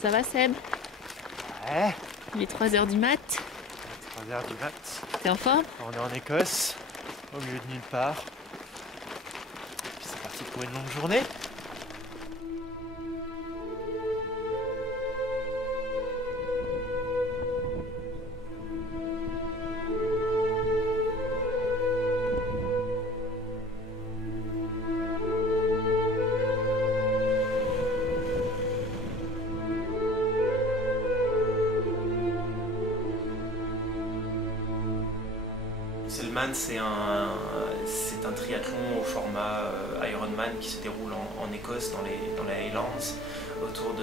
Ça va Seb? Ouais, Il est 3 h du mat. 3 h du mat. T'es en forme? On est en Écosse, au milieu de nulle part. Puis c'est parti pour une longue journée. Selman, c'est un triathlon au format Ironman qui se déroule en Écosse, dans les Highlands, autour du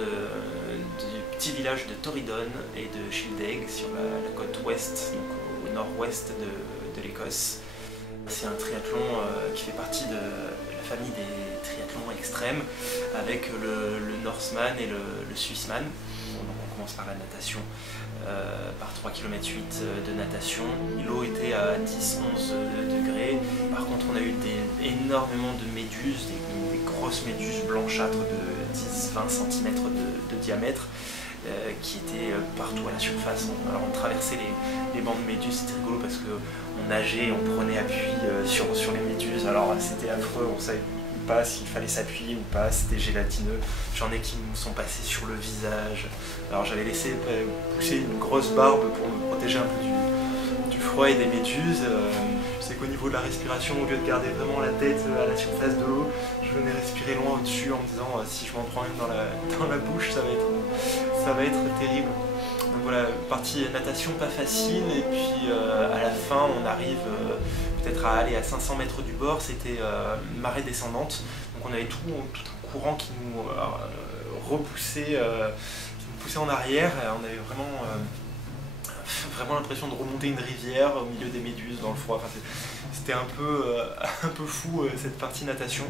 petit village de Torridon et de Shildeg, sur la côte ouest, donc au nord-ouest de l'Écosse. C'est un triathlon qui fait partie de la famille des triathlons extrêmes, avec le Norseman et le Swissman. On commence par la natation, par 3,8 km de natation. L'eau était à 10-11 degrés. Par contre, on a eu énormément de méduses, des grosses méduses blanchâtres de 10-20 cm de diamètre, qui étaient partout à la surface. Alors on traversait les bancs de méduses, c'était rigolo parce qu'on nageait, on prenait appui sur les méduses. Alors c'était affreux, on savait pas s'il fallait s'appuyer ou pas, c'était gélatineux. J'en ai qui me sont passés sur le visage. Alors j'avais laissé pousser une grosse barbe pour me protéger un peu du froid et des méduses. Je sais qu'au niveau de la respiration, au lieu de garder vraiment la tête à la surface de l'eau, je venais respirer loin au-dessus en me disant si je m'en prends une dans la bouche, ça va être terrible. Donc voilà, partie natation pas facile, et puis à la fin on arrive peut-être à aller à 500 mètres du bord. C'était marée descendante, donc on avait tout un courant qui nous repoussait, qui nous poussait en arrière. On avait vraiment l'impression de remonter une rivière au milieu des méduses dans le froid. Enfin, c'était un peu fou cette partie natation.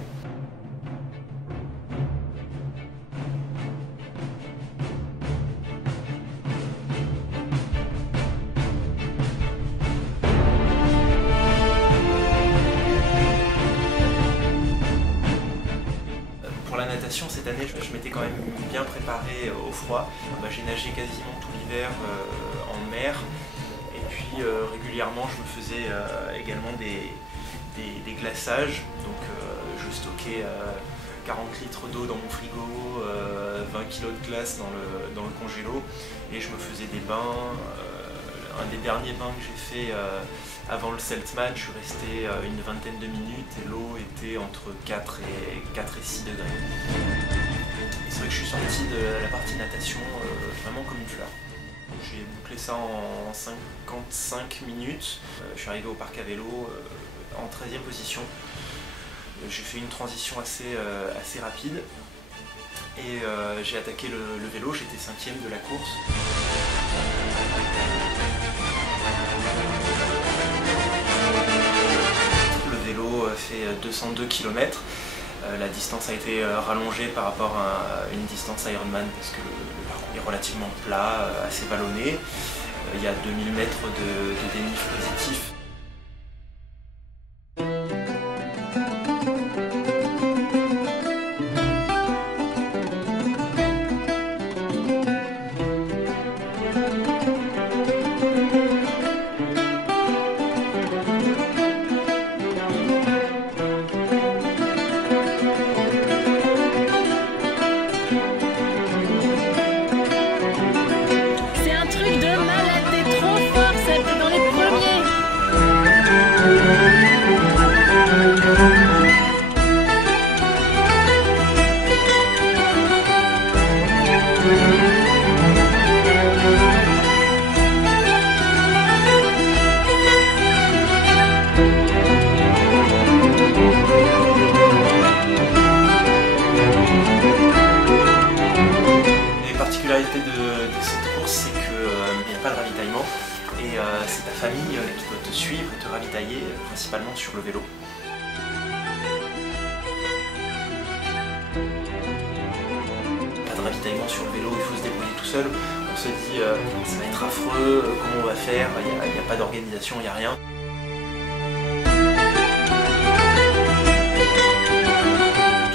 Cette année, je m'étais quand même bien préparé au froid. J'ai nagé quasiment tout l'hiver en mer, et puis régulièrement je me faisais également des glaçages. Donc je stockais 40 litres d'eau dans mon frigo, 20 kg de glace dans le congélo, et je me faisais des bains. Un des derniers bains que j'ai fait avant le Seltman, je suis resté une vingtaine de minutes et l'eau était entre 4 et 6 degrés. Et c'est vrai que je suis sorti de la partie natation vraiment comme une fleur. J'ai bouclé ça en 55 minutes. Je suis arrivé au parc à vélo en 13e position. J'ai fait une transition assez rapide et j'ai attaqué le vélo. J'étais 5e de la course. Le vélo fait 202 km. La distance a été rallongée par rapport à une distance Ironman parce que le parcours est relativement plat, assez vallonné. Il y a 2000 mètres de dénivelé positif. De cette course, c'est qu'il n'y a pas de ravitaillement et c'est ta famille qui doit te suivre et te ravitailler principalement sur le vélo. Pas de ravitaillement sur le vélo, il faut se débrouiller tout seul. On se dit ça va être affreux, comment on va faire, il n'y a pas d'organisation, il n'y a rien.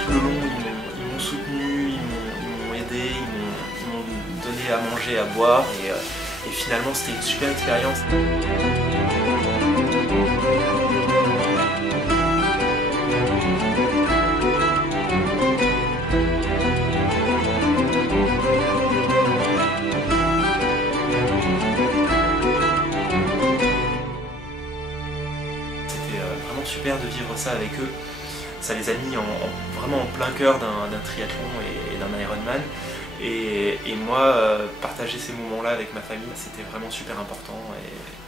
Tout le long, ils m'ont soutenu, ils m'ont aidé, ils m'ont à manger, à boire et finalement c'était une super expérience. Vraiment super de vivre ça avec eux. Ça les a mis vraiment en plein cœur d'un triathlon et d'un Ironman. Et moi, partager ces moments-là avec ma famille, c'était vraiment super important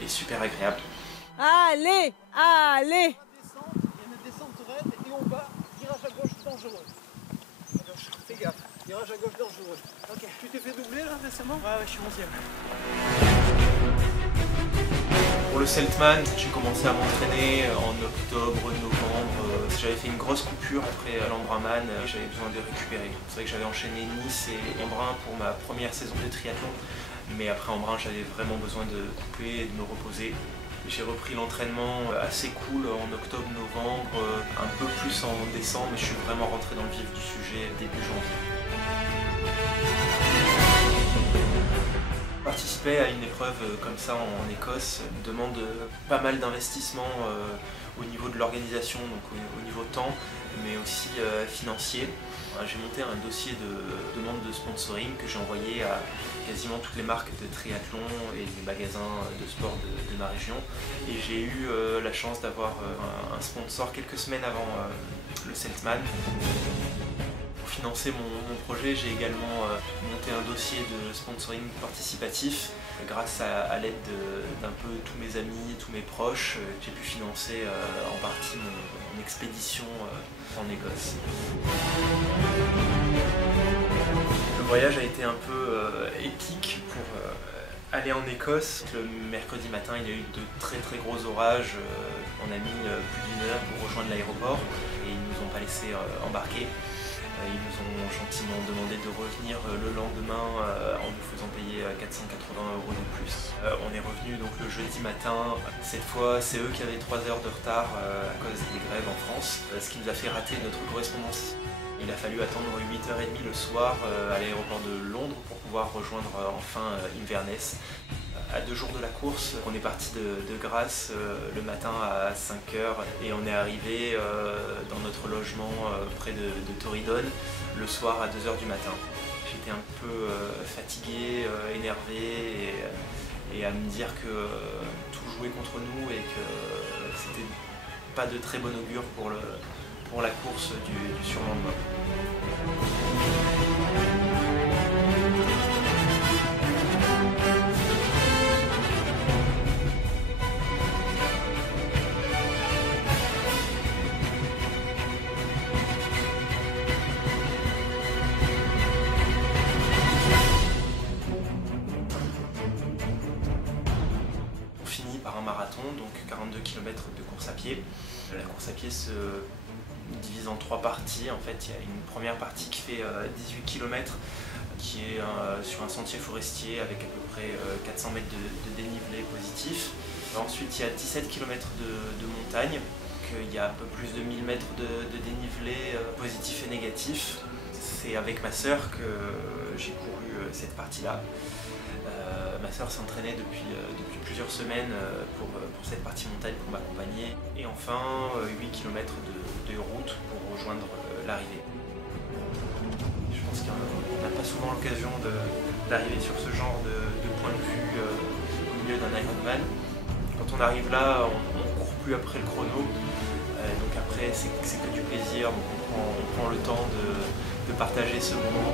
et super agréable. Allez, allez! Il y a une descente raide et on va, virage à gauche dangereux. Alors, fais gaffe, virage à gauche dangereux. Ok. Tu t'es fait doubler là récemment? Ouais, je suis 11e. Pour le Seltman, j'ai commencé à m'entraîner en octobre, novembre. J'avais fait une grosse coupure après l'Embrunman, j'avais besoin de récupérer. C'est vrai que j'avais enchaîné Nice et Embrun pour ma première saison de triathlon. Mais après Embrun, j'avais vraiment besoin de couper et de me reposer. J'ai repris l'entraînement assez cool en octobre-novembre, un peu plus en décembre, mais je suis vraiment rentré dans le vif du sujet début janvier. Participer à une épreuve comme ça en Écosse demande pas mal d'investissement au niveau de l'organisation, donc au niveau temps, mais aussi financier. J'ai monté un dossier de demande de sponsoring que j'ai envoyé à quasiment toutes les marques de triathlon et les magasins de sport de ma région. Et j'ai eu la chance d'avoir un sponsor quelques semaines avant le Seltman. Pour financer mon projet, j'ai également monté un dossier de sponsoring participatif. Grâce à l'aide d'un peu tous mes amis, tous mes proches, j'ai pu financer en partie mon expédition en Écosse. Le voyage a été un peu épique pour aller en Écosse. Le mercredi matin, il y a eu de très gros orages. On a mis plus d'1 heure pour rejoindre l'aéroport et ils ne nous ont pas laissé embarquer. Ils nous ont gentiment demandé de revenir le lendemain en nous faisant payer 480 € de plus. On est revenu donc le jeudi matin. Cette fois, c'est eux qui avaient 3 heures de retard à cause des grèves en France, ce qui nous a fait rater notre correspondance. Il a fallu attendre 8h30 le soir à l'aéroport de Londres pour pouvoir rejoindre enfin Inverness. À 2 jours de la course, on est parti de Grasse le matin à 5h et on est arrivé dans notre logement près de Torridon le soir à 2h du matin. J'étais un peu fatigué, énervé et à me dire que tout jouait contre nous et que c'était pas de très bon augure pour la course du surlendemain. Par un marathon, donc 42 km de course à pied. La course à pied se divise en 3 parties. En fait, il y a une première partie qui fait 18 km, qui est sur un sentier forestier avec à peu près 400 mètres de dénivelé positif. Ensuite, il y a 17 km de montagne, il y a un peu plus de 1000 mètres de dénivelé positif et négatif. C'est avec ma sœur que j'ai couru cette partie-là. Ma sœur s'entraînait depuis plusieurs semaines pour cette partie montagne pour m'accompagner. Et enfin, 8 km de route pour rejoindre l'arrivée. Je pense qu'on n'a pas souvent l'occasion d'arriver sur ce genre de point de vue au milieu d'un Ironman. Quand on arrive là, on ne court plus après le chrono. Donc après, c'est que du plaisir. Donc on prend le temps de partager ce moment.